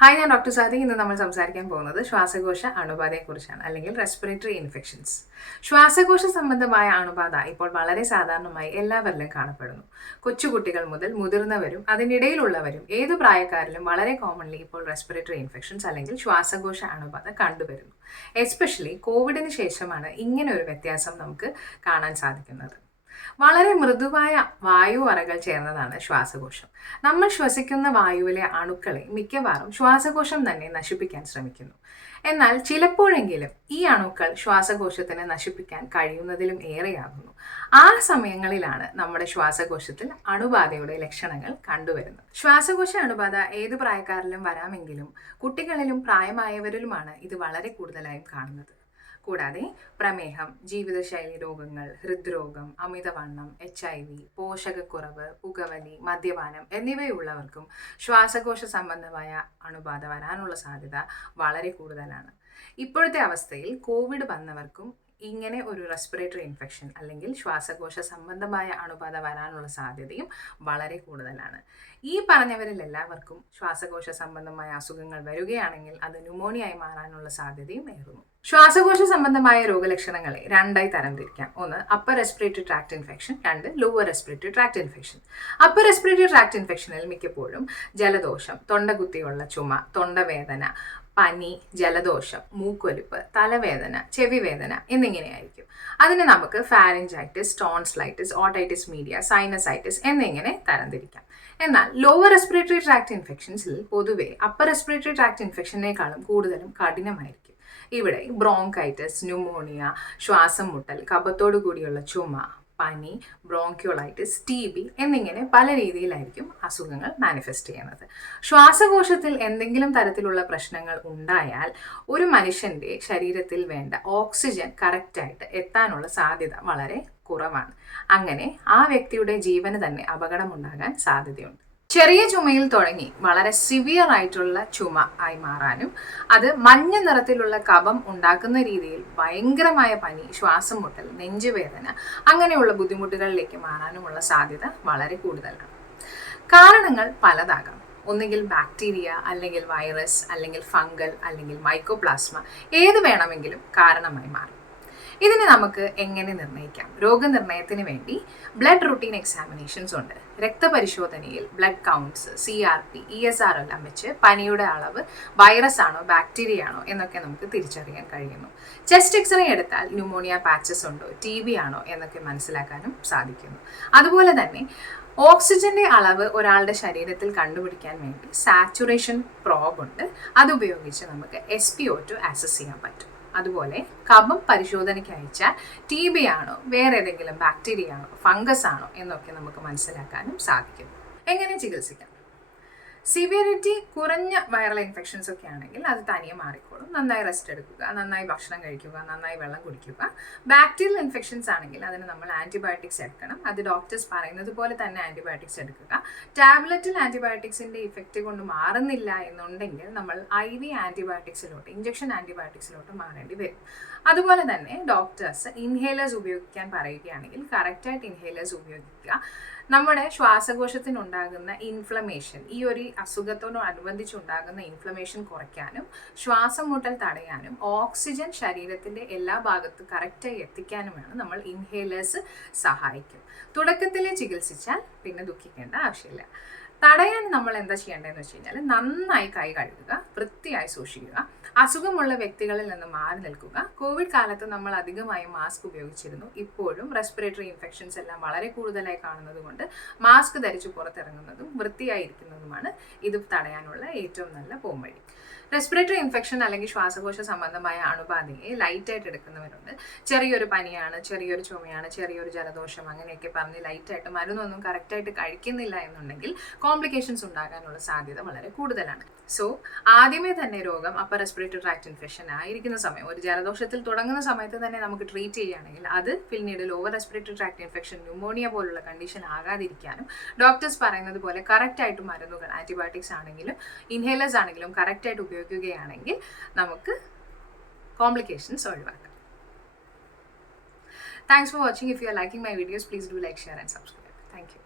Hi, ഞാൻ doctor Saadi. ഇന്ന് നമ്മൾ സംസാരിക്കാൻ പോകുന്നത് ശ്വാസകോശ അണുബാധയെക്കുറിച്ചാണ്, അല്ലെങ്കിൽ റെസ്പിറേറ്ററി ഇൻഫെക്ഷൻസ്. ശ്വാസകോശ സംബന്ധമായ അണുബാധ ഇപ്പോൾ വളരെ സാധാരണമായി എല്ലാവരിലും കാണപ്പെടുന്നു. കൊച്ചുകുട്ടികൾ മുതൽ മുതിർന്നവരും അതിനിടയിലുള്ളവരും ഏതു പ്രായക്കാരിലും വളരെ കോമൺലി ഇപ്പോൾ റെസ്പിറേറ്ററി ഇൻഫെക്ഷൻസ് അല്ലെങ്കിൽ ശ്വാസകോശ അണുബാധ കണ്ടുവരുന്നു. എസ്പെഷ്യലി കോവിഡിന് ശേഷമാണ് ഇങ്ങനെ ഒരു വ്യത്യാസം നമുക്ക് കാണാൻ സാധിക്കുന്നത്. വളരെ മൃദുവായ വായു അറകൾ ചേർന്നതാണ് ശ്വാസകോശം. നമ്മൾ ശ്വസിക്കുന്ന വായുവിലെ അണുക്കളെ മിക്കവാറും ശ്വാസകോശം തന്നെ നശിപ്പിക്കാൻ ശ്രമിക്കുന്നു. എന്നാൽ ചിലപ്പോഴെങ്കിലും ഈ അണുക്കൾ ശ്വാസകോശത്തിന് നശിപ്പിക്കാൻ കഴിയുന്നതിലും ഏറെയാകുന്നു. ആ സമയങ്ങളിലാണ് നമ്മുടെ ശ്വാസകോശത്തിൽ അണുബാധയുടെ ലക്ഷണങ്ങൾ കണ്ടുവരുന്നത്. ശ്വാസകോശ അണുബാധ ഏതു പ്രായക്കാരിലും വരാമെങ്കിലും കുട്ടികളിലും പ്രായമായവരിലുമാണ് ഇത് വളരെ കൂടുതലായും കാണുന്നത്. കൂടാതെ പ്രമേഹം, ജീവിതശൈലി രോഗങ്ങൾ, ഹൃദ്രോഗം, അമിതവണ്ണം, HIV, പോഷകക്കുറവ്, പുകവലി, മദ്യപാനം എന്നിവയുള്ളവർക്കും ശ്വാസകോശ സംബന്ധമായ അണുബാധ വരാനുള്ള സാധ്യത വളരെ കൂടുതലാണ്. ഇപ്പോഴത്തെ അവസ്ഥയിൽ കോവിഡ് വന്നവർക്കും ഇങ്ങനെ ഒരു റെസ്പിറേറ്ററി ഇൻഫെക്ഷൻ അല്ലെങ്കിൽ ശ്വാസകോശ സംബന്ധമായ അണുബാധ വരാനുള്ള സാധ്യതയും വളരെ കൂടുതലാണ്. ഈ പറഞ്ഞവരിൽ എല്ലാവർക്കും ശ്വാസകോശ സംബന്ധമായ അസുഖങ്ങൾ വരികയാണെങ്കിൽ അത് ന്യൂമോണിയായി മാറാനുള്ള സാധ്യതയും ഏറുന്നു. ശ്വാസകോശ സംബന്ധമായ രോഗലക്ഷണങ്ങളെ രണ്ടായി തരംതിരിക്കാം. ഒന്ന്, അപ്പർ റെസ്പിറേറ്ററി ട്രാക്ട് ഇൻഫെക്ഷൻ. രണ്ട്, lower respiratory tract infection. Upper respiratory tract ഇൻഫെക്ഷനിൽ മിക്കപ്പോഴും ജലദോഷം, തൊണ്ടകുത്തിയുള്ള ചുമ, തൊണ്ടവേദന, പനി, ജലദോഷം, മൂക്കൊലിപ്പ്, തലവേദന, ചെവിവേദന എന്നിങ്ങനെയായിരിക്കും. അതിന് നമുക്ക് pharyngitis, tonsillitis, otitis media, sinusitis എന്നിങ്ങനെ തരംതിരിക്കാം. എന്നാൽ ലോവർ റെസ്പിറേറ്ററി ട്രാക്ട് ഇൻഫെക്ഷൻസിൽ പൊതുവെ അപ്പർ റെസ്പിറേറ്ററി ട്രാക്ട് ഇൻഫെക്ഷനേക്കാളും കൂടുതലും കഠിനമായിരിക്കും. ഇവിടെ ബ്രോങ്കൈറ്റിസ്, ന്യൂമോണിയ, ശ്വാസം മുട്ടൽ, കഫത്തോടു കൂടിയുള്ള ചുമ, പനി, ബ്രോങ്ക്യോളൈറ്റിസ്, TB എന്നിങ്ങനെ പല രീതിയിലായിരിക്കും അസുഖങ്ങൾ മാനിഫെസ്റ്റ് ചെയ്യുന്നത്. ശ്വാസകോശത്തിൽ എന്തെങ്കിലും തരത്തിലുള്ള പ്രശ്നങ്ങൾ ഉണ്ടായാൽ ഒരു മനുഷ്യൻ്റെ ശരീരത്തിൽ വേണ്ട ഓക്സിജൻ കറക്റ്റായിട്ട് എത്താനുള്ള സാധ്യത വളരെ കുറവാണ്. അങ്ങനെ ആ വ്യക്തിയുടെ ജീവന് തന്നെ അപകടമുണ്ടാകാൻ സാധ്യതയുണ്ട്. ചെറിയ ചുമയിൽ തുടങ്ങി വളരെ സിവിയർ ആയിട്ടുള്ള ചുമ ആയി മാറാനും അത് മഞ്ഞ നിറത്തിലുള്ള കഫം ഉണ്ടാക്കുന്ന രീതിയിൽ ഭയങ്കരമായ പനി, ശ്വാസം മുട്ടൽ, നെഞ്ചുവേദന അങ്ങനെയുള്ള ബുദ്ധിമുട്ടുകളിലേക്ക് മാറാനുമുള്ള സാധ്യത വളരെ കൂടുതലാണ്. കാരണങ്ങൾ പലതാകാം. ഒന്നുകിൽ ബാക്ടീരിയ, അല്ലെങ്കിൽ വൈറസ്, അല്ലെങ്കിൽ ഫംഗൽ, അല്ലെങ്കിൽ മൈക്കോപ്ലാസ്മ, ഏത് വേണമെങ്കിലും കാരണമായി മാറും. ഇതിനെ നമുക്ക് എങ്ങനെ നിർണ്ണയിക്കാം? രോഗനിർണയത്തിന് വേണ്ടി ബ്ലഡ് റുട്ടീൻ എക്സാമിനേഷൻസ് ഉണ്ട്. രക്തപരിശോധനയിൽ ബ്ലഡ് കൗണ്ട്സ്, CRP, ESR എല്ലാം വെച്ച് പനിയുടെ അളവ് വൈറസ് ആണോ ബാക്ടീരിയ ആണോ എന്നൊക്കെ നമുക്ക് തിരിച്ചറിയാൻ കഴിയുന്നു. ചെസ്റ്റ് എക്സ്റേ എടുത്താൽ ന്യൂമോണിയ പാച്ചസ് ഉണ്ടോ, TB ആണോ എന്നൊക്കെ മനസ്സിലാക്കാനും സാധിക്കുന്നു. അതുപോലെ തന്നെ ഓക്സിജന്റെ അളവ് ഒരാളുടെ ശരീരത്തിൽ കണ്ടുപിടിക്കാൻ വേണ്ടി സാച്ചുറേഷൻ പ്രോബ് ഉണ്ട്. അതുപയോഗിച്ച് നമുക്ക് SpO2 ആക്സസ് ചെയ്യാൻ പറ്റും. അതുപോലെ കഫം പരിശോധനയ്ക്ക് അയച്ചാൽ TB ആണോ, വേറെ ഏതെങ്കിലും ബാക്ടീരിയ ആണോ, ഫംഗസ് ആണോ എന്നൊക്കെ നമുക്ക് മനസ്സിലാക്കാനും സാധിക്കും. എങ്ങനെ ചികിത്സിക്കാം? സിവിയറിറ്റി കുറഞ്ഞ വൈറൽ ഇൻഫെക്ഷൻസ് ഒക്കെ ആണെങ്കിൽ അത് തനിയെ മാറിക്കോളും. നന്നായി റെസ്റ്റ് എടുക്കുക, നന്നായി ഭക്ഷണം കഴിക്കുക, നന്നായി വെള്ളം കുടിക്കുക. ബാക്ടീരിയൽ ഇൻഫെക്ഷൻസ് ആണെങ്കിൽ അതിന് നമ്മൾ ആൻറ്റിബയോട്ടിക്സ് എടുക്കണം. അത് ഡോക്ടേഴ്സ് പറയുന്നത് പോലെ തന്നെ ആൻറ്റിബയോട്ടിക്സ് എടുക്കുക. ടാബ്ലറ്റിൽ ആൻറ്റിബയോട്ടിക്സിൻ്റെ ഇഫക്റ്റ് കൊണ്ട് മാറുന്നില്ല എന്നുണ്ടെങ്കിൽ നമ്മൾ IV ആൻറ്റിബയോട്ടിക്സിലോട്ട്, ഇഞ്ചക്ഷൻ ആൻറ്റിബയോട്ടിക്സിലോട്ട് മാറേണ്ടി വരും. അതുപോലെ തന്നെ ഡോക്ടേഴ്സ് ഇൻഹേലേഴ്സ് ഉപയോഗിക്കാൻ പറയുകയാണെങ്കിൽ കറക്റ്റായിട്ട് ഇൻഹേലേഴ്സ് ഉപയോഗിക്കുക. നമ്മുടെ ശ്വാസകോശത്തിനുണ്ടാകുന്ന ഇൻഫ്ലമേഷൻ, ഈ ഒരു അസുഖത്തോടനുബന്ധിച്ചുണ്ടാകുന്ന ഇൻഫ്ലമേഷൻ കുറയ്ക്കാനും ശ്വാസം മുട്ടൽ തടയാനും ഓക്സിജൻ ശരീരത്തിൻ്റെ എല്ലാ ഭാഗത്തും കറക്റ്റായി എത്തിക്കാനുമാണ് നമ്മൾ ഇൻഹേലേഴ്സ് സഹായിക്കും. തുടക്കത്തിൽ ചികിത്സിച്ചാൽ പിന്നെ ദുഃഖിക്കേണ്ട ആവശ്യമില്ല. തടയാൻ നമ്മൾ എന്താ ചെയ്യേണ്ടതെന്ന് വെച്ച് കഴിഞ്ഞാൽ നന്നായി കൈ കഴുകുക, വൃത്തിയായി സൂക്ഷിക്കുക, അസുഖമുള്ള വ്യക്തികളിൽ നിന്ന് മാറി നിൽക്കുക. കോവിഡ് കാലത്ത് നമ്മൾ അധികമായി മാസ്ക് ഉപയോഗിച്ചിരുന്നു. ഇപ്പോഴും റെസ്പിറേറ്ററി ഇൻഫെക്ഷൻസ് എല്ലാം വളരെ കൂടുതലായി കാണുന്നത് കൊണ്ട് മാസ്ക് ധരിച്ച് പുറത്തിറങ്ങുന്നതും വൃത്തിയായിരിക്കുന്നതുമാണ് ഇത് തടയാനുള്ള ഏറ്റവും നല്ല പോംവഴി. റെസ്പിറേറ്ററി ഇൻഫെക്ഷൻ അല്ലെങ്കിൽ ശ്വാസകോശ സംബന്ധമായ അണുബാധയെ ലൈറ്റായിട്ട് എടുക്കുന്നവരുണ്ട്. ചെറിയൊരു പനിയാണ്, ചെറിയൊരു ചുമയാണ്, ചെറിയൊരു ജലദോഷം അങ്ങനെയൊക്കെ പറഞ്ഞ് ലൈറ്റായിട്ട് മരുന്നൊന്നും കറക്റ്റായിട്ട് കഴിക്കുന്നില്ല എന്നുണ്ടെങ്കിൽ കോംപ്ലിക്കേഷൻസ് ഉണ്ടാകാനുള്ള സാധ്യത വളരെ കൂടുതലാണ്. സോ ആദ്യമേ തന്നെ രോഗം അപ്പർ റെസ്പിറേറ്ററി ട്രാക്ട് ഇൻഫെക്ഷൻ ആയിരിക്കുന്ന സമയം, ഒരു ജലദോഷത്തിൽ തുടങ്ങുന്ന സമയത്ത് തന്നെ നമുക്ക് ട്രീറ്റ് ചെയ്യുകയാണെങ്കിൽ അത് പിന്നീട് lower respiratory tract infection, pneumonia പോലുള്ള കണ്ടീഷൻ ആകാതിരിക്കാനും ഡോക്ടേഴ്സ് പറയുന്നത് പോലെ കറക്റ്റായിട്ട് മരുന്നുകൾ, ആൻറ്റിബയോട്ടിക്സ് ആണെങ്കിലും ഇൻഹേലേഴ്സ് ആണെങ്കിലും കറക്റ്റായിട്ട് ഉപയോഗിക്കുകയാണെങ്കിൽ നമുക്ക് കോംപ്ലിക്കേഷൻസ് ഒഴിവാക്കാം. Thanks for watching. If you are liking my videos, please do like, share and subscribe. Thank you.